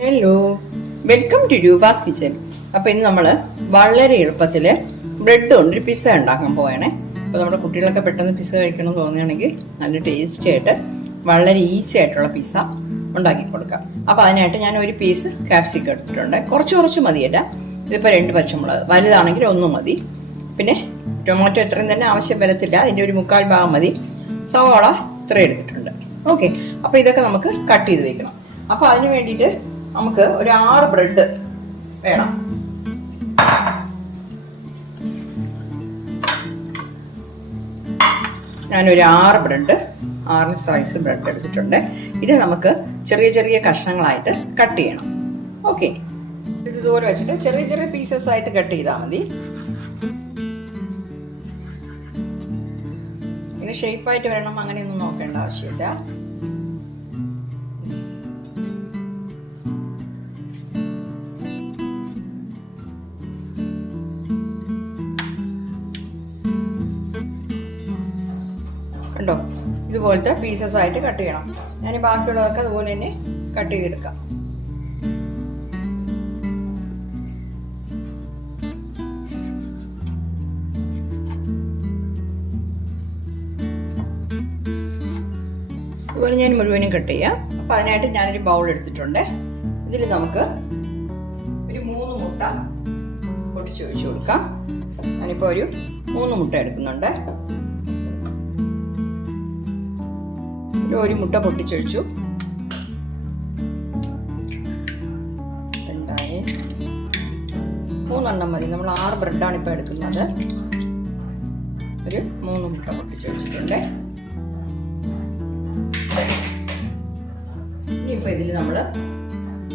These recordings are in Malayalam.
Hello welcome to Roopa's kitchen അപ്പോൾ ഇന്ന് നമ്മൾ വളരെ എളുപ്പത്തിൽ ബ്രെഡ് കൊണ്ട് ഒരു പിസ്സ ഉണ്ടാക്കാൻ പോവുകയാണേ അപ്പോൾ നമ്മുടെ കുട്ടികളൊക്കെ പെട്ടെന്ന് പിസ്സ കഴിക്കണം എന്ന് തോന്നുകയാണെങ്കിൽ നല്ല ടേസ്റ്റി ആയിട്ട് വളരെ ഈസി ആയിട്ടുള്ള പിസ്സ ഉണ്ടാക്കി കൊടുക്കാം. അപ്പോൾ അതിനായിട്ട് ഞാൻ ഒരു പീസ് കാപ്സിക്കം എടുത്തിട്ടുണ്ട്. കുറച്ച് കുറച്ച് മതിയല്ല. ഇതിപ്പോൾ രണ്ട് പച്ചമുളക്. വലുതാണെങ്കിൽ ഒന്നും മതി. പിന്നെ ടൊമാറ്റോ ഇത്രയും തന്നെ ആവശ്യം വരത്തില്ല. അതിന്റെ ഒരു മുക്കാൽ ഭാഗം മതി. സവാള ഇത്ര എടുത്തിട്ടുണ്ട്. ഓക്കെ അപ്പോൾ ഇതൊക്കെ നമുക്ക് കട്ട് ചെയ്ത് വെക്കണം. അപ്പോൾ അതിന് വേണ്ടിയിട്ട് നമുക്ക് ഒരു ആറ് ബ്രെഡ് വേണം. ഞാനൊരു ആറ് ബ്രെഡ് ആറ് സ്ലൈസ് ബ്രെഡ് എടുത്തിട്ടുണ്ട്. ഇത് നമുക്ക് ചെറിയ ചെറിയ കഷ്ണങ്ങളായിട്ട് കട്ട് ചെയ്യണം. ഓക്കെ ഇതുപോലെ വെച്ചിട്ട് ചെറിയ ചെറിയ പീസസ് ആയിട്ട് കട്ട് ചെയ്താൽ മതി. ഇങ്ങനെ ഷേപ്പായിട്ട് വരണം അങ്ങനെയൊന്നും നോക്കേണ്ട ആവശ്യമില്ല. കണ്ടോ? ഇതുപോലത്തെ പീസസ് ആയിട്ട് കട്ട് ചെയ്യണം. ഞാൻ ബാക്കിയുള്ളതൊക്കെ അതുപോലെ തന്നെ കട്ട് ചെയ്തെടുക്കാം. ഇതുപോലെ ഞാൻ മുഴുവനും കട്ട് ചെയ്യാം. അപ്പം അതിനായിട്ട് ഞാനൊരു ബൗൾ എടുത്തിട്ടുണ്ട്. ഇതിൽ നമുക്ക് ഒരു മൂന്ന് മുട്ട പൊട്ടിച്ച് ഒഴിച്ചു കൊടുക്കാം. ഞാനിപ്പോൾ ഒരു മൂന്ന് മുട്ട എടുക്കുന്നുണ്ട്. ഒരു മുട്ട പൊട്ടിച്ചൊഴിച്ചു. രണ്ടായി. മൂന്നെണ്ണം മതി. നമ്മൾ ആറ് ബ്രെഡാണ് ഇപ്പോൾ എടുക്കുന്നത്. ഒരു മൂന്ന് മുട്ട പൊട്ടിച്ചൊഴിച്ചിട്ടുണ്ട്. ഇനിയിപ്പോൾ ഇതിൽ നമ്മൾ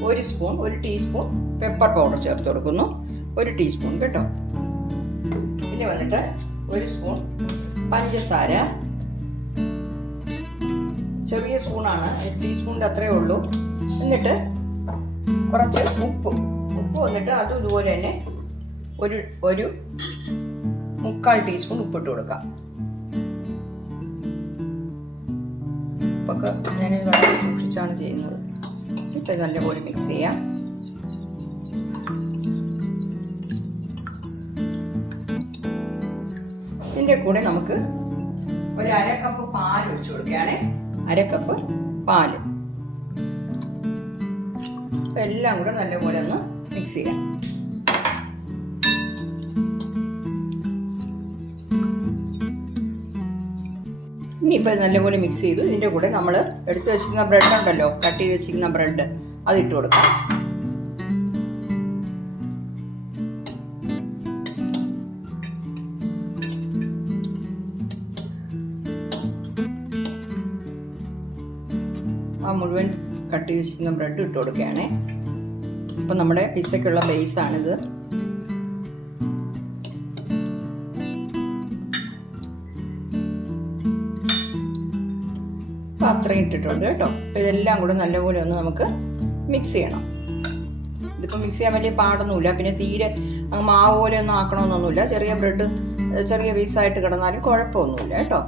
ഒരു സ്പൂൺ ഒരു ടീസ്പൂൺ പെപ്പർ പൗഡർ ചേർത്ത് കൊടുക്കുന്നു. ഒരു ടീസ്പൂൺ കേട്ടോ. പിന്നെ വന്നിട്ട് ഒരു സ്പൂൺ പഞ്ചസാര ചെറിയ സ്പൂണാണ് ടീസ്പൂണിന്റെ അത്രയേ ഉള്ളൂ. എന്നിട്ട് കുറച്ച് ഉപ്പ്. ഉപ്പ് വന്നിട്ട് അതും ഇതുപോലെ തന്നെ ഒരു ഒരു മുക്കാൽ ടീസ്പൂൺ ഉപ്പിട്ട് കൊടുക്കാം. ഉപ്പൊക്കെ ഞാൻ വളരെ സൂക്ഷിച്ചാണ് ചെയ്യുന്നത്. ഇപ്പം നല്ലപോലെ മിക്സ് ചെയ്യാം. ഇതിന്റെ കൂടെ നമുക്ക് ഒരു അര കപ്പ് പാൽ ഒഴിച്ചു കൊടുക്കുകയാണേ. അര കപ്പ് പാൽ എല്ലാം കൂടെ നല്ലപോലെ ഒന്ന് മിക്സ് ചെയ്യാം. ഇനിയിപ്പോൾ നല്ലപോലെ മിക്സ് ചെയ്തു. ഇതിന്റെ കൂടെ നമ്മൾ എടുത്തു വെച്ചിരിക്കുന്ന ബ്രെഡ് ഉണ്ടല്ലോ കട്ട് ചെയ്ത് വെച്ചിരിക്കുന്ന ബ്രെഡ് അത് ഇട്ട് കൊടുക്കാം. ആ മുഴുവൻ കട്ട് ചെയ്ത് വെച്ചിരിക്കുന്ന ബ്രെഡ് ഇട്ട് കൊടുക്കുകയാണേ. അപ്പം നമ്മുടെ പിസയ്ക്കുള്ള ബേസാണിത് ആണിത്. അത്രയും ഇട്ടിട്ടുണ്ട് കേട്ടോ. അപ്പം ഇതെല്ലാം കൂടെ നല്ലപോലെ ഒന്ന് നമുക്ക് മിക്സ് ചെയ്യണം. ഇതിപ്പോൾ മിക്സ് ചെയ്യാൻ വലിയ പാടൊന്നുമില്ല. പിന്നെ തീരെ മാവ് പോലെ ഒന്നും ആക്കണമെന്നൊന്നുമില്ല. ചെറിയ ബ്രെഡ് ചെറിയ പീസായിട്ട് കിടന്നാലും കുഴപ്പമൊന്നുമില്ല കേട്ടോ.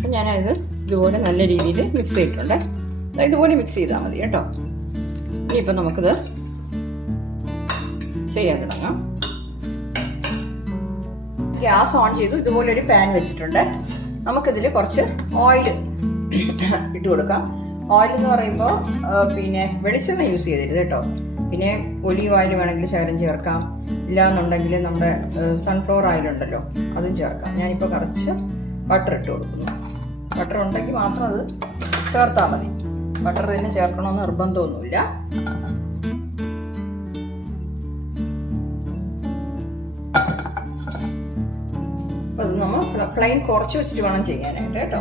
അപ്പം ഞാനത് ഇതുപോലെ നല്ല രീതിയിൽ മിക്സ് ചെയ്തിട്ടുണ്ട്. ഇതുപോലെ മിക്സ് ചെയ്താൽ മതി കേട്ടോ. ഇപ്പം നമുക്കിത് ചെയ്യാൻ തുടങ്ങാം. ഗ്യാസ് ഓൺ ചെയ്തു. ഇതുപോലെ ഒരു പാൻ വെച്ചിട്ടുണ്ട്. നമുക്കിതിൽ കുറച്ച് ഓയിൽ ഇട്ട് കൊടുക്കാം. ഓയിൽ എന്ന് പറയുമ്പോൾ പിന്നെ വെളിച്ചെണ്ണ യൂസ് ചെയ്തരുത് കേട്ടോ. പിന്നെ ഒലിവ് ഓയിൽ വേണമെങ്കിൽ ശകലം ചേർക്കാം. ഇല്ലാന്നുണ്ടെങ്കിൽ നമ്മുടെ സൺഫ്ലവർ ഓയിൽ ഉണ്ടല്ലോ അതും ചേർക്കാം. ഞാനിപ്പോൾ കുറച്ച് ബട്ടർ ഇട്ട് കൊടുക്കുന്നു. ബട്ടർ ഉണ്ടെങ്കിൽ മാത്രം അത് ചേർത്താൽ മതി. ബട്ടർ തന്നെ ചേർക്കണമെന്ന് നിർബന്ധമൊന്നുമില്ല. അപ്പൊ അത് നമ്മൾ ഫ്ലെയിം കുറച്ച് വെച്ചിട്ട് വേണം ചെയ്യാനായിട്ട് കേട്ടോ.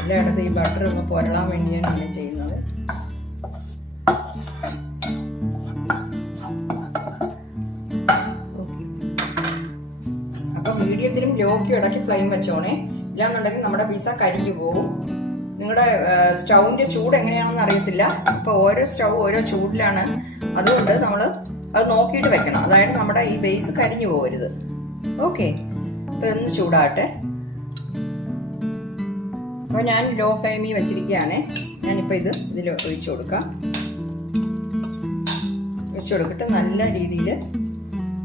എല്ലായിടത്തും ഈ ബട്ടർ ഒന്ന് പൊരളാൻ വേണ്ടിയാണ് ഇങ്ങനെ ചെയ്യുന്നത് അപ്പൊ മീഡിയത്തിനും ലോക്കും ഇടയ്ക്ക് ഫ്ലെയിം വെച്ചോണേ. ഇല്ലാന്നുണ്ടെങ്കിൽ നമ്മുടെ പിസ കരിഞ്ഞു പോകും നിങ്ങളുടെ സ്റ്റൗവിന്റെ ചൂട് എങ്ങനെയാണെന്ന് അറിയത്തില്ല. അപ്പോൾ ഓരോ സ്റ്റൗ ഓരോ ചൂടിലാണ്. അതുകൊണ്ട് നമ്മൾ അത് നോക്കിയിട്ട് വെക്കണം. അതായത് നമ്മുടെ ഈ ബേസ് കരിഞ്ഞു പോകരുത് ഓക്കെ അപ്പം ഇതൊന്ന് ചൂടാട്ടെ അപ്പോൾ ഞാൻ ലോ ഫ്ലെയിമിൽ വെച്ചിരിക്കുകയാണ്. ഞാനിപ്പോൾ ഇത് ഇതിൽ ഒഴിച്ചു കൊടുക്കാം. ഒഴിച്ചു കൊടുത്തിട്ട് നല്ല രീതിയിൽ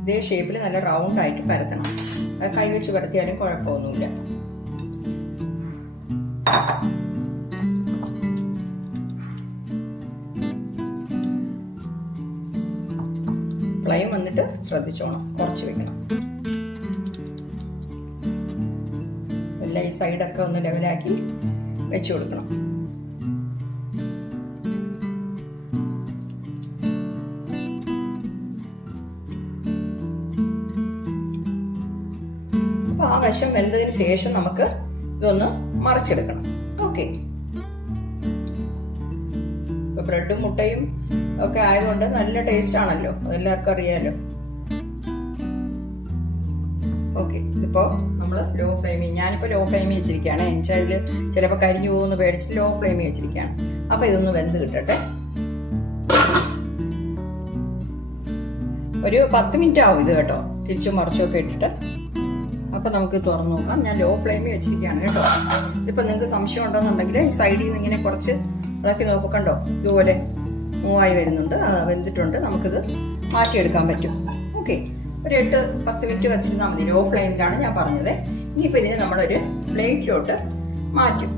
ഇതേ ഷേപ്പിൽ നല്ല റൗണ്ട് ആയിട്ട് പരത്തണം. അത് കൈ വെച്ച് പരത്തിയാലും കുഴപ്പമൊന്നുമില്ല. ഫ്ലെയിം വന്നിട്ട് ശ്രദ്ധിച്ചോണം. കുറച്ച് വെക്കണം. എല്ലാം ഈ സൈഡൊക്കെ ഒന്ന് ലെവലാക്കി വെച്ച് കൊടുക്കണം. വശം വെന്തതിന് ശേഷം നമുക്ക് ഇതൊന്ന് മറിച്ചെടുക്കണം. ഓക്കെ. ബ്രെഡും മുട്ടയും ഒക്കെ ആയതുകൊണ്ട് നല്ല ടേസ്റ്റ് ആണല്ലോ. അതെല്ലാവർക്കും അറിയാലോ. ഓക്കെ. ഇതിപ്പോ നമ്മൾ ലോ ഫ്ലെയിമിൽ ഞാനിപ്പോൾ ലോ ഫ്ലെയിമിൽ വെച്ചിരിക്കുകയാണ്. എന്നുവെച്ചാൽ ഇതിൽ ചിലപ്പോൾ കരിഞ്ഞു പോകുമെന്ന് പേടിച്ച് ലോ ഫ്ലെയിമിൽ വെച്ചിരിക്കുകയാണ്. അപ്പോൾ ഇതൊന്ന് വെന്ത് കിട്ടട്ടെ. ഒരു പത്ത് മിനിറ്റ് ആവും ഇത് കേട്ടോ. തിരിച്ചും മറിച്ചും ഒക്കെ ഇട്ടിട്ട്. അപ്പോൾ നമുക്ക് തുറന്നു നോക്കാം. ഞാൻ ലോ ഫ്ലെയിമിൽ വെച്ചിരിക്കുകയാണ് കേട്ടോ. ഇതിപ്പോൾ നിങ്ങൾക്ക് സംശയം ഉണ്ടെന്നുണ്ടെങ്കിൽ സൈഡിൽ നിന്ന് ഇങ്ങനെ കുറച്ച് ഇളക്കി നോക്കുക കണ്ടോ? ഇതുപോലെ മൂവായി വരുന്നുണ്ട്. വെന്തിട്ടുണ്ട്. നമുക്കിത് മാറ്റിയെടുക്കാൻ പറ്റും. ഓക്കെ ഒരു എട്ട് പത്ത് മിനിറ്റ് വെച്ചിരുന്നാൽ മതി. ലോ ഫ്ലെയിമിലാണ് ഞാൻ പറഞ്ഞത്. ഇനിയിപ്പോൾ ഇതിനെ നമ്മളൊരു പ്ലേറ്റിലോട്ട് മാറ്റും.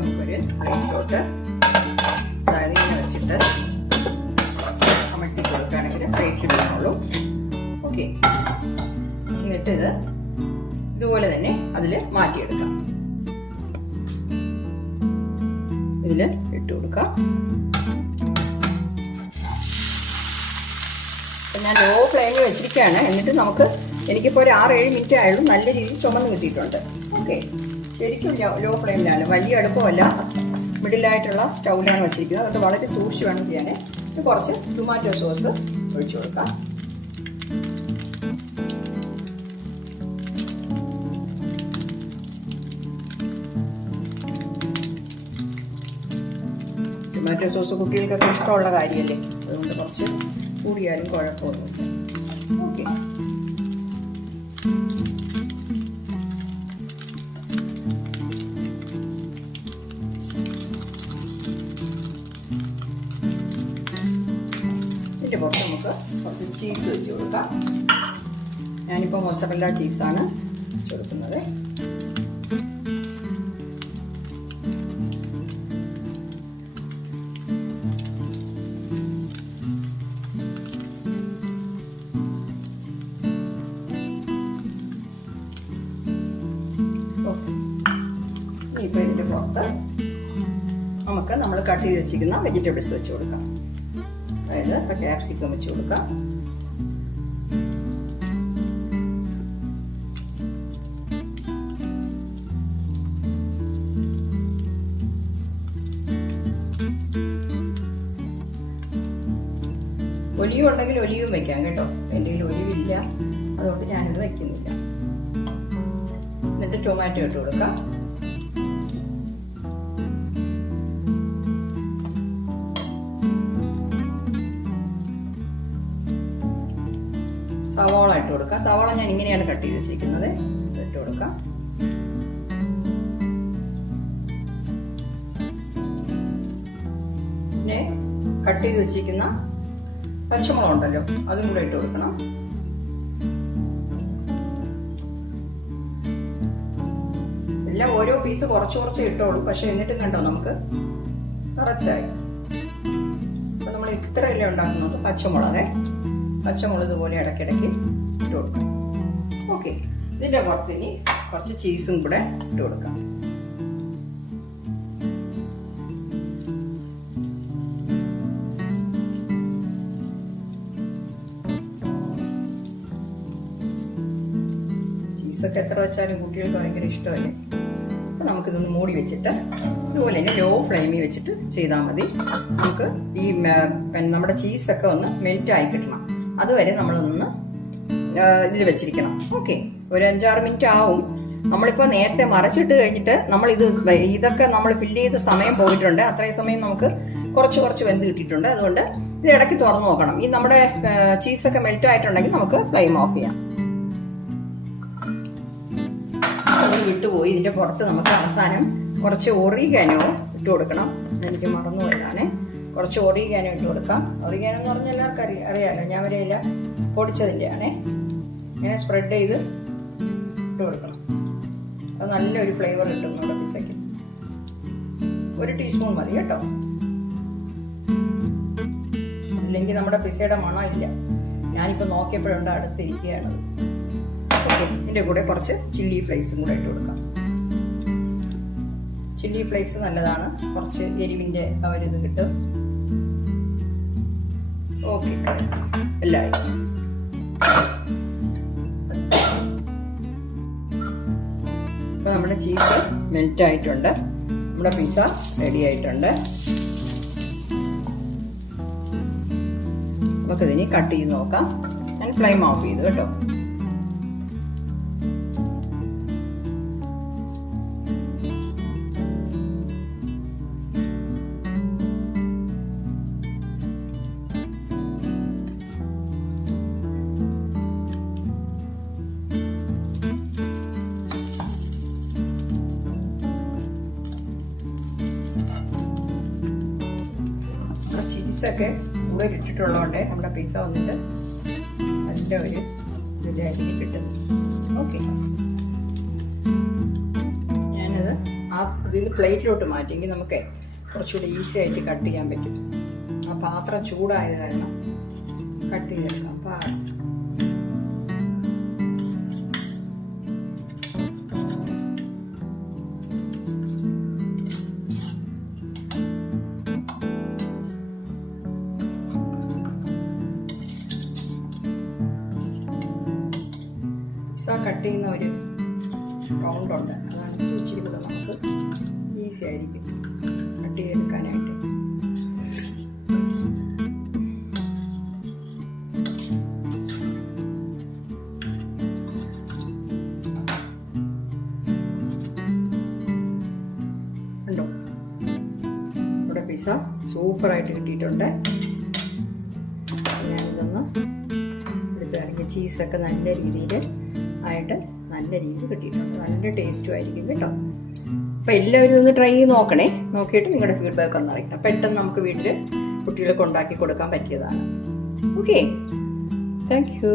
നമുക്കൊരു പ്ലേറ്റിലോട്ട് അതായത് ഇങ്ങനെ വെച്ചിട്ട് അമർത്തി കൊടുക്കുകയാണെങ്കിൽ ഇടുന്നുള്ളൂ ഓക്കെ. ഇത് ഇതുപോലെ തന്നെ അതിൽ മാറ്റിയെടുക്കാം. ഇതിൽ ഇട്ട് കൊടുക്കാം. ഞാൻ ലോ ഫ്ലെയിമിൽ വെച്ചിരിക്കുകയാണ്. എന്നിട്ട് നമുക്ക് എനിക്കിപ്പോൾ ഒരു ആറ് ഏഴ് മിനിറ്റ് ആയാലും നല്ല രീതിയിൽ ചുമന്ന് കിട്ടിയിട്ടുണ്ട്. ഓക്കെ. ശരിക്കും ലോ ഫ്ലെയിമിലാണ് വലിയ അടുപ്പമല്ല. മിഡിലായിട്ടുള്ള സ്റ്റൗവിലാണ് വെച്ചിരിക്കുന്നത്. അതുകൊണ്ട് വളരെ സൂക്ഷിച്ച് വേണം ചെയ്യാൻ. കുറച്ച് ടൊമാറ്റോ സോസ് ഒഴിച്ചു കൊടുക്കാം. ടൊമാറ്റോ സോസ് കുട്ടികൾക്കൊക്കെ ഇഷ്ടമുള്ള കാര്യമല്ലേ? അതുകൊണ്ട് കുറച്ച് കൂടിയാലും കുഴപ്പമൊന്നുമില്ല ഓക്കെ. ഇതിന്റെ പുറത്ത് നമുക്ക് കുറച്ച് ചീസ് വെച്ച് കൊടുക്കാം. ഞാനിപ്പോൾ മൊസറല്ല ചീസാണ് വെച്ച് നമ്മൾ കട്ട് ചെയ്ത് വെച്ചിരിക്കുന്ന വെജിറ്റബിൾസ് വെച്ച് കൊടുക്കാം. അതായത് ഇപ്പം ക്യാപ്സിക്കം വെച്ച് കൊടുക്കാം. ഒലിവ് ഉണ്ടെങ്കിൽ ഒലിവും വെക്കാം കേട്ടോ. എന്റെ കയ്യിൽ ഒലിവില്ല. അതുകൊണ്ട് ഞാനിത് വെക്കുന്നില്ല. എന്നിട്ട് ടൊമാറ്റോ ഇട്ട് കൊടുക്കാം. സവാള ഇട്ട് കൊടുക്കാം. സവാള ഞാൻ ഇങ്ങനെയാണ് കട്ട് ചെയ്ത് വെച്ചിരിക്കുന്നത്. ഇട്ട് കൊടുക്കാം. പിന്നെ കട്ട് ചെയ്ത് വെച്ചിരിക്കുന്ന പച്ചമുളക് ഉണ്ടല്ലോ അതും കൂടെ ഇട്ട് കൊടുക്കണം. എല്ലാം ഓരോ പീസ് കുറച്ച് കുറച്ച് ഇട്ടോളൂ. പക്ഷെ എന്നിട്ടും കണ്ടോ നമുക്ക്? നിറച്ചായി. അപ്പൊ നമ്മൾ ഇത്രയല്ലേ ഉണ്ടാക്കുന്നത്? പച്ചമുളക്. പച്ചമുളക് പോലെ ഇടയ്ക്കിടയ്ക്ക് ഇട്ട് കൊടുക്കാം. ഓക്കെ ഇതിന്റെ പുറത്ത് ഇനി കുറച്ച് ചീസും കൂടെ ഇട്ട് കൊടുക്കാം. ചീസൊക്കെ എത്ര വെച്ചാലും കുട്ടികൾക്ക് ഭയങ്കര ഇഷ്ടമല്ലേ? നമുക്ക് നമുക്കിതൊന്ന് മൂടി വെച്ചിട്ട് ഇതുപോലെ തന്നെ ലോ ഫ്ലെയിമിൽ വെച്ചിട്ട് ചെയ്താൽ മതി. നമുക്ക് ഈ നമ്മുടെ ചീസൊക്കെ ഒന്ന് മെൽറ്റ് ആയി കിട്ടണം. അതുവരെ നമ്മളൊന്ന് ഇതിൽ വെച്ചിരിക്കണം. ഓക്കെ. ഒരു അഞ്ചാറ് മിനിറ്റ് ആവും. നമ്മളിപ്പോൾ നേരത്തെ മറച്ചിട്ട് കഴിഞ്ഞിട്ട് നമ്മൾ ഇത് ഇതൊക്കെ നമ്മൾ ഫില്ല് ചെയ്ത സമയം പോയിട്ടുണ്ട്. അത്രയും സമയം നമുക്ക് കുറച്ച് കുറച്ച് വെന്ത് കിട്ടിയിട്ടുണ്ട്. അതുകൊണ്ട് ഇത് ഇടയ്ക്ക് തുറന്നു നോക്കണം. ഈ നമ്മുടെ ചീസൊക്കെ മെൽറ്റ് ആയിട്ടുണ്ടെങ്കിൽ നമുക്ക് ഫ്ലെയിം ഓഫ് ചെയ്യാം. വിട്ടുപോയി ഇതിന്റെ പുറത്ത് നമുക്ക് അവസാനം കുറച്ച് ഒറിഗാനോ ഇട്ട് കൊടുക്കണം. എനിക്ക് മറന്നു പോയതാണേ കുറച്ച് ഒറിഗാനോ ഇട്ട് കൊടുക്കാം. ഒറിഗാനോ എന്ന് പറഞ്ഞാൽ എല്ലാവർക്കും അറിയാം അറിയാമല്ലോ ഞാൻ വരെയില്ല. പൊടിച്ചതിന്റെയാണേ ഇങ്ങനെ സ്പ്രെഡ് ചെയ്ത് ഇട്ട് കൊടുക്കണം. അത് നല്ലൊരു ഫ്ലേവർ കിട്ടും നമ്മുടെ പിസയ്ക്ക് ഒരു ടീസ്പൂൺ മതി കേട്ടോ. അല്ലെങ്കിൽ നമ്മുടെ പിസയുടെ മണം ഇല്ല ഞാനിപ്പോൾ നോക്കിയപ്പോഴുണ്ട് അടുത്തിരിക്കുകയാണ് ഓക്കെ ഇതിന്റെ കൂടെ കുറച്ച് ചില്ലി ഫ്ലേക്സും കൂടെ ഇട്ട് കൊടുക്കാം. ചില്ലി ഫ്ലേക്സ് നല്ലതാണ്. കുറച്ച് എരിവിന്റെ അവരിത് കിട്ടും. ഓക്കെ എല്ലാവരും ഇപ്പോൾ നമ്മുടെ ചീസ് മെൽറ്റ് ആയിട്ടുണ്ട് നമ്മുടെ പിസ്സ റെഡി ആയിട്ടുണ്ട് നമുക്കിതിനി കട്ട് ചെയ്ത് നോക്കാം. ഞാൻ ഫ്ലെയിം ഓഫ് ചെയ്തു കേട്ടോ. ചീസൊക്കെ കൂടെ ഇട്ടിട്ടുള്ളതുകൊണ്ട് നമ്മുടെ പിസ്സ വന്നിട്ട് നല്ല ഒരു ഇതിലായിരിക്കും കിട്ടുന്നത് ഓക്കെ ഞാനത് ആ ഇതിൽ പ്ലേറ്റിലോട്ട് മാറ്റിയെങ്കിൽ നമുക്ക് കുറച്ചുകൂടി ഈസി ആയിട്ട് കട്ട് ചെയ്യാൻ പറ്റും. ആ പാത്രം ചൂടായത് കാരണം കട്ട് ചെയ്തെടുക്കാം. പാടാം പിസ്സ കട്ട് ചെയ്യുന്ന ഒരു റൗണ്ട് ഉണ്ട്. അതാണ് ഇച്ചിരി കൂടെ നമുക്ക് ഈസി ആയിരിക്കും കട്ട് ചെയ്തെടുക്കാനായിട്ട്. സൂപ്പറായിട്ട് കിട്ടിയിട്ടുണ്ട്. ഞാനിതൊന്ന് ചീസൊക്കെ നല്ല രീതിയിൽ ആയിട്ട് നല്ല രീതിയിൽ കിട്ടിയിട്ടുണ്ട്. നല്ല ടേസ്റ്റും ആയിരിക്കും കേട്ടോ. അപ്പോൾ എല്ലാവരും ഒന്ന് ട്രൈ ചെയ്ത് നോക്കണേ. നോക്കിയിട്ട് നിങ്ങളുടെ ഫീഡ്ബാക്ക് ഒന്ന് അറിയിക്കണം. പെട്ടെന്ന് നമുക്ക് വീട്ടിൽ കുട്ടികൾക്ക് ഉണ്ടാക്കി കൊടുക്കാൻ പറ്റിയതാണ്. Okay thank you